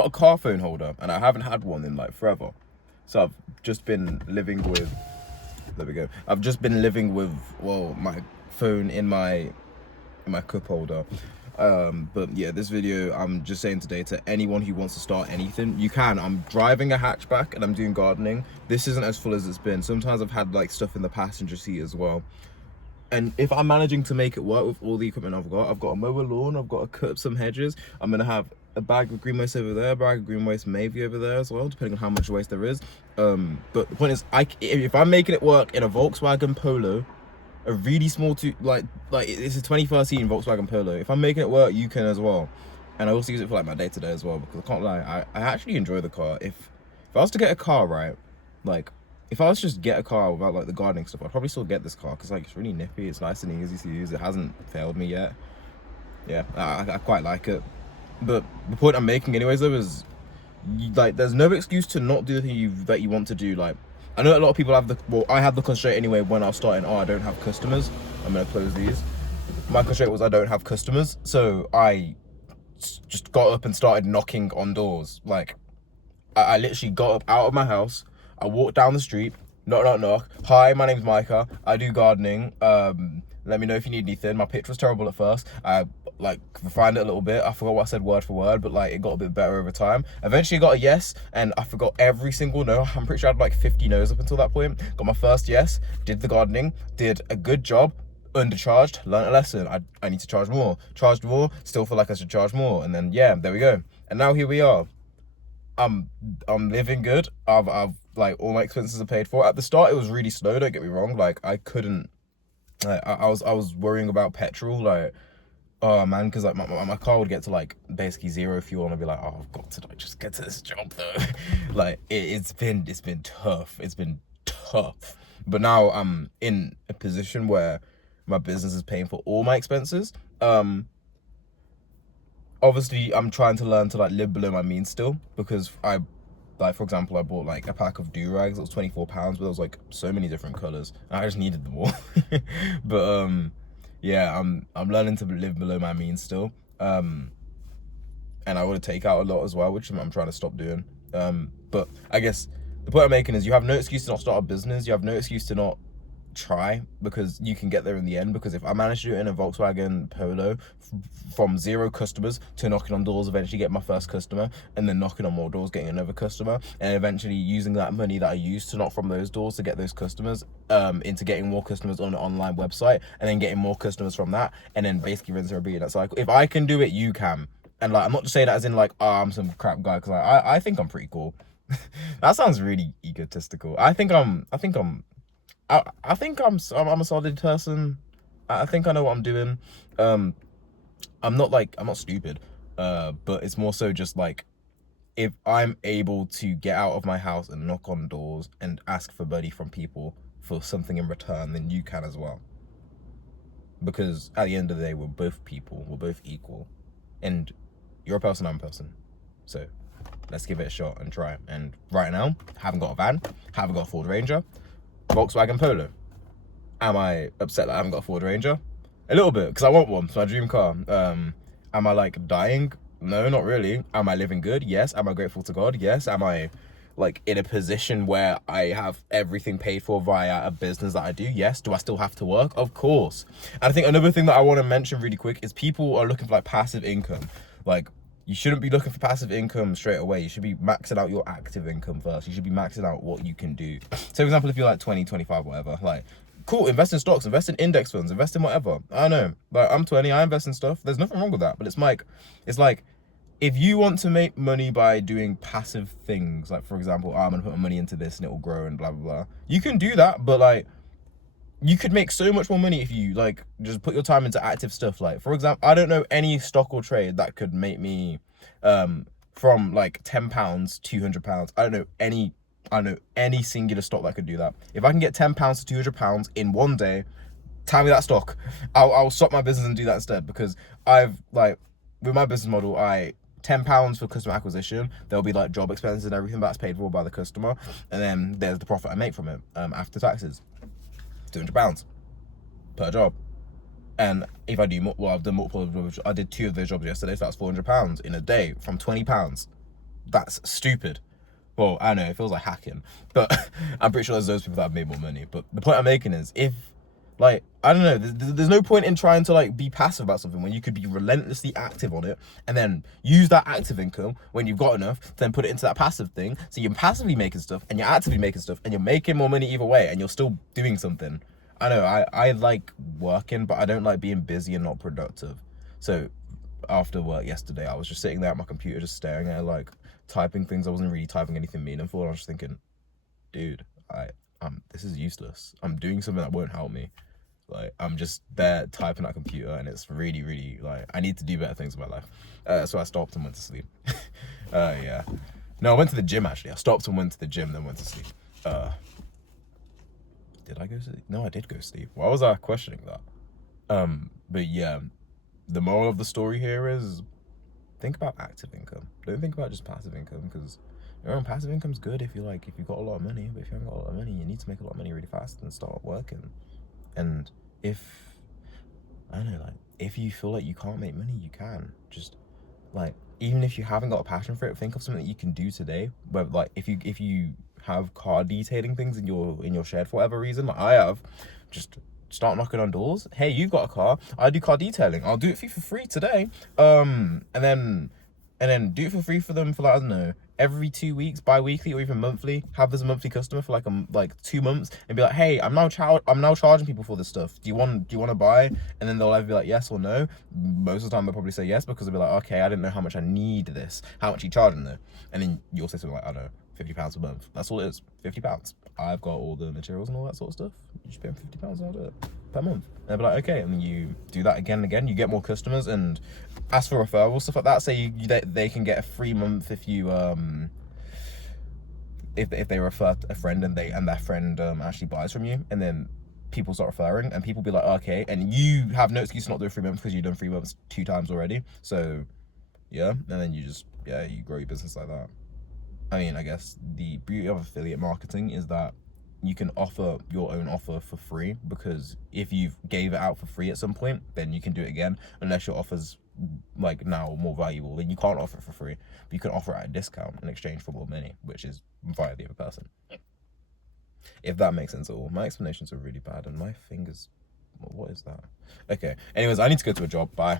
got a car phone holder, and I haven't had one in like forever. So I've just been living with. There we go. I've just been living with my phone in my cup holder. But yeah, this video, I'm just saying today to anyone who wants to start anything, you can. I'm driving a hatchback and I'm doing gardening. This isn't as full as it's been. Sometimes I've had like stuff in the passenger seat as well. And if I'm managing to make it work with all the equipment I've got a mower lawn, I've got to cut up some hedges. I'm gonna have a bag of green waste over there, a bag of green waste maybe over there as well, depending on how much waste there is. But the point is, if I'm making it work in a Volkswagen Polo, a really small like it's a 2013 Volkswagen Polo. If I'm making it work, you can as well. And I also use it for like my day-to-day as well, because I can't lie, I actually enjoy the car. If I was to get a car, right, like if I was to just get a car without like the gardening stuff, I'd probably still get this car, because like it's really nippy, it's nice and easy to use, it hasn't failed me yet. Yeah, I quite like it. But the point I'm making anyways though is, like, there's no excuse to not do the thing that you want to do. Like, I know a lot of people have I had the constraint anyway when I was starting. I don't have customers. I'm gonna close these. My constraint was I don't have customers, so I just got up and started knocking on doors. Like, I literally got up out of my house, I walked down the street, knock, knock, knock. Hi, my name's Micah, I do gardening. Let me know if you need anything. My pitch was terrible at first. I like refined it a little bit. I forgot what I said word for word, but like it got a bit better over time. Eventually got a yes, and I forgot every single no. I'm pretty sure I had like 50 no's up until that point. Got my first yes, did the gardening, did a good job, undercharged, learned a lesson. I need to charge more. Charged more, still feel like I should charge more. And then yeah, there we go. And now here we are. I'm living good. I've like all my expenses are paid for. At the start it was really slow, don't get me wrong. Like I couldn't, like, I was worrying about petrol, like, oh man, because like my car would get to like basically zero fuel, and I'd be like, oh, I've got to like just get to this job though. Like it's been tough. It's been tough. But now I'm in a position where my business is paying for all my expenses. Obviously I'm trying to learn to like live below my means still, because like, for example, I bought like a pack of do-rags. It was £24, but there was like so many different colors. I just needed them all. But yeah, I'm learning to live below my means still. And I want to take out a lot as well, which I'm trying to stop doing. But I guess the point I'm making is, you have no excuse to not start a business. You have no excuse to not try, because you can get there in the end. Because if I manage to do it in a Volkswagen Polo, from 0 customers to knocking on doors, eventually get my first customer, and then knocking on more doors, getting another customer, and eventually using that money that I used to knock from those doors to get those customers into getting more customers on an online website, and then getting more customers from that, and then basically rinse and repeat that cycle. If I can do it, you can. And like, I'm not just saying that as in like, oh, I'm some crap guy, because like, I think I'm pretty cool. That sounds really egotistical. I think I'm a solid person. I think I know what I'm doing. I'm not stupid. But it's more so just like, if I'm able to get out of my house and knock on doors and ask for money from people for something in return, then you can as well. Because at the end of the day, we're both people, we're both equal. And you're a person, I'm a person. So let's give it a shot and try it. And right now, haven't got a van, haven't got a Ford Ranger, Volkswagen Polo. Am I upset that I haven't got a Ford Ranger? A little bit, because I want one. It's my dream car. Am I like dying? No, not really. Am I living good? Yes. Am I grateful to God? Yes. Am I like in a position where I have everything paid for via a business that I do? Yes. Do I still have to work? Of course. And I think another thing that I want to mention really quick is, people are looking for like passive income. Like, you shouldn't be looking for passive income straight away. You should be maxing out your active income first. You should be maxing out what you can do. So for example, if you're like 20, 25, whatever, like, cool, invest in stocks, invest in index funds, invest in whatever. I don't know. Like, I'm 20, I invest in stuff. There's nothing wrong with that. But it's like, if you want to make money by doing passive things, like, for example, I'm gonna put my money into this and it will grow and blah, blah, blah. You can do that, but like, you could make so much more money if you like just put your time into active stuff. Like, for example, I don't know any stock or trade that could make me from like £10 £200. I don't know any singular stock that could do that. If I can get £10 to £200 in one day, tell me that stock. I'll stop my business and do that instead. Because I've like, with my business model, £10 for customer acquisition, there'll be like job expenses and everything that's paid for by the customer, and then there's the profit I make from it after taxes. £200 per job. And if I do more, well, I've done multiple jobs. I did 2 of those jobs yesterday, so that's £400 in a day from £20. that's stupid. Well, I don't know, it feels like hacking, but I'm pretty sure there's those people that have made more money. But the point I'm making is, if, like, I don't know, there's no point in trying to, like, be passive about something when you could be relentlessly active on it, and then use that active income when you've got enough to then put it into that passive thing. So you're passively making stuff, and you're actively making stuff, and you're making more money either way, and you're still doing something. I know, I like working, but I don't like being busy and not productive. So after work yesterday, I was just sitting there at my computer, just staring at it, like, typing things. I wasn't really typing anything meaningful. I was just thinking, dude, this is useless. I'm doing something that won't help me. Like, I'm just there typing at a computer, and it's really, really, like, I need to do better things in my life. So I stopped and went to sleep. Yeah. No, I went to the gym, actually. I stopped and went to the gym, then went to sleep. Did I go to sleep? No, I did go to sleep. Why was I questioning that? But yeah, the moral of the story here is, think about active income. Don't think about just passive income, because your own passive income's good if you've got a lot of money, but if you haven't got a lot of money, you need to make a lot of money really fast and start working. And if, I don't know, like, if you feel like you can't make money, you can. Just, like, even if you haven't got a passion for it, think of something that you can do today. But, like, if you have car detailing things in your shed for whatever reason, like I have, just start knocking on doors. Hey, you've got a car, I do car detailing, I'll do it for you for free today. And then do it for free for them for, like, I don't know, every 2 weeks, bi-weekly, or even monthly. Have this monthly customer for like 2 months, and be like, hey, I'm now charging people for this stuff. Do you want to buy? And then they'll either be like yes or no. Most of the time they'll probably say yes, because they'll be like, okay, I didn't know how much I need this. How much are you charging though? And then you'll say something like, I don't know, £50 a month. That's all it is. £50. I've got all the materials and all that sort of stuff. You just pay them £50 and I'll do it per month. And they'll be like, okay. And then you do that again and again. You get more customers, and ask for referrals, stuff like that. Say they can get a free month if you if they refer a friend, and their friend actually buys from you, and then people start referring, and people be like, okay, and you have no excuse to not do a 3 months because you've done 3 months 2 times already. So yeah, and then you just, yeah, you grow your business like that. I mean, I guess the beauty of affiliate marketing is that you can offer your own offer for free, because if you've gave it out for free at some point, then you can do it again, unless your offer's, like, now more valuable. Then you can't offer it for free, but you can offer it at a discount in exchange for more money, which is via the other person. If that makes sense at all. My explanations are really bad, and my fingers, what is that? Okay, anyways, I need to go to a job. Bye.